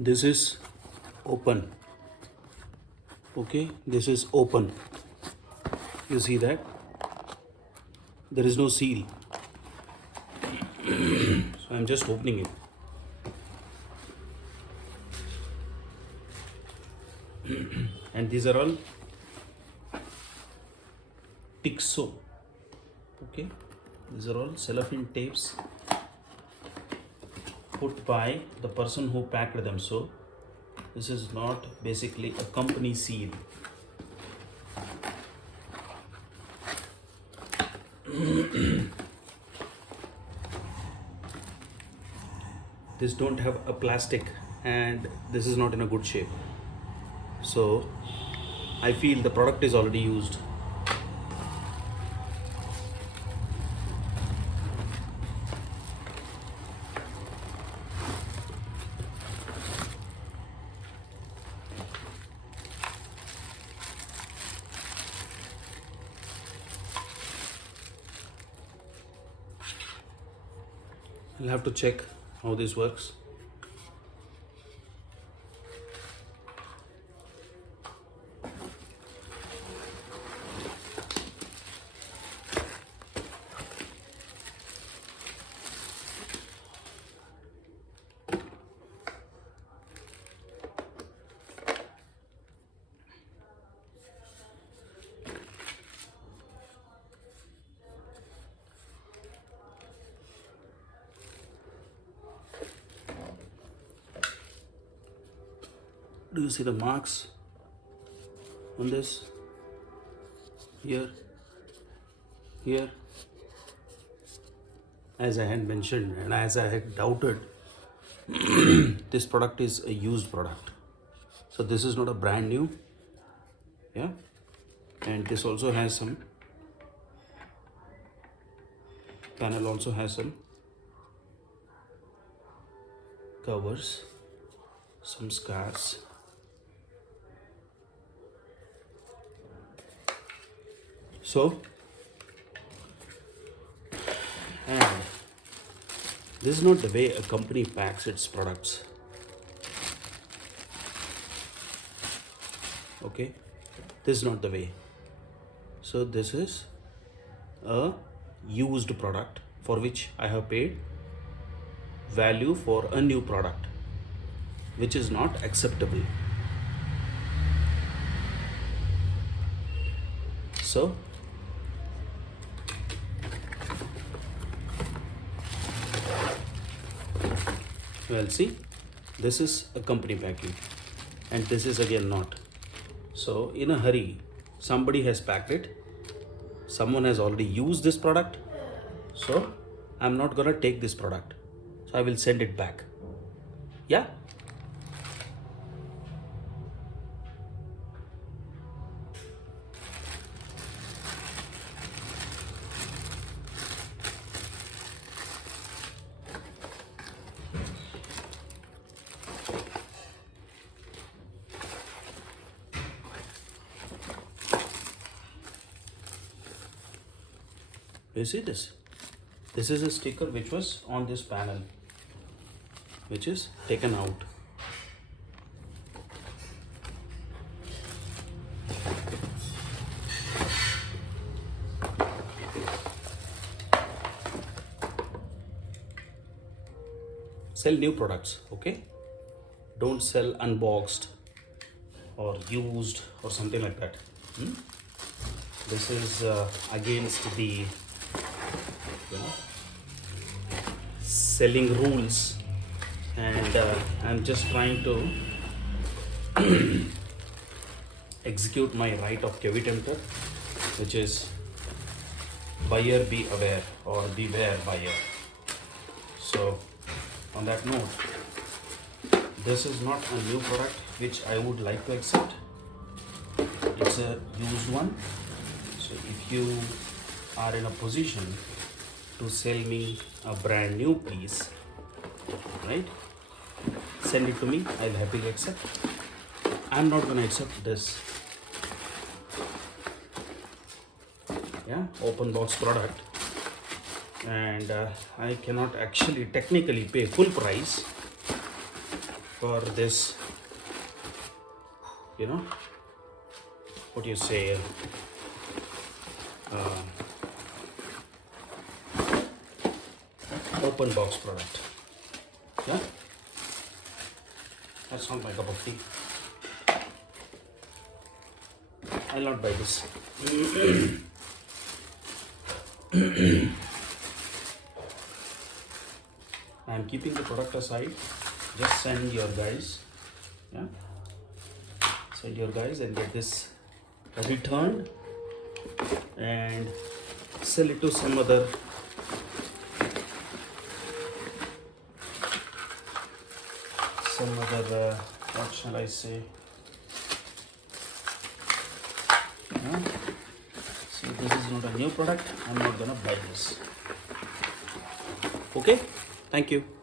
This is open. Okay, this is open. You see that there is no seal. So I'm just opening it. And these are all Tixo. Okay, these are all cellophane tapes put by the person who packed them. So this is not basically a company seal. This don't have a plastic and this is not in a good shape. So I feel the product is already used. I'll have to check how this works. Do you see the marks on this? Here, here. As I had mentioned and as I had doubted, this product is a used product. So this is not a brand new. Yeah. And this also has some, panel also has some covers, some scars. So, and this is not the way a company packs its products. Okay, this is not the way. So this is a used product for which I have paid value for a new product, which is not acceptable. So well, see, this is a company packing and this is again not. So in a hurry, somebody has packed it, someone has already used this product, so I'm not gonna take this product, so I will send it back. Yeah. You see this? This is a sticker which was on this panel, which is taken out. Sell new products, okay? Don't sell unboxed or used or something like that. This is against the selling rules, and I'm just trying to execute my right of caveat-emptor, which is buyer be aware or beware buyer. So on that note, this is not a new product which I would like to accept. It's a used one. So if you are in a position to sell me a brand new piece, right, send it to me, I'll happily accept. I'm not gonna accept this open box product, and I cannot actually technically pay full price for this, you know, what do you say, open box product. Yeah, that's not my cup of tea. I'll not buy this. I'm keeping the product aside. Just send your guys, yeah, send your guys and get this returned and sell it to some other what shall I say, yeah? See, this is not a new product. I'm not gonna buy this. Okay, thank you.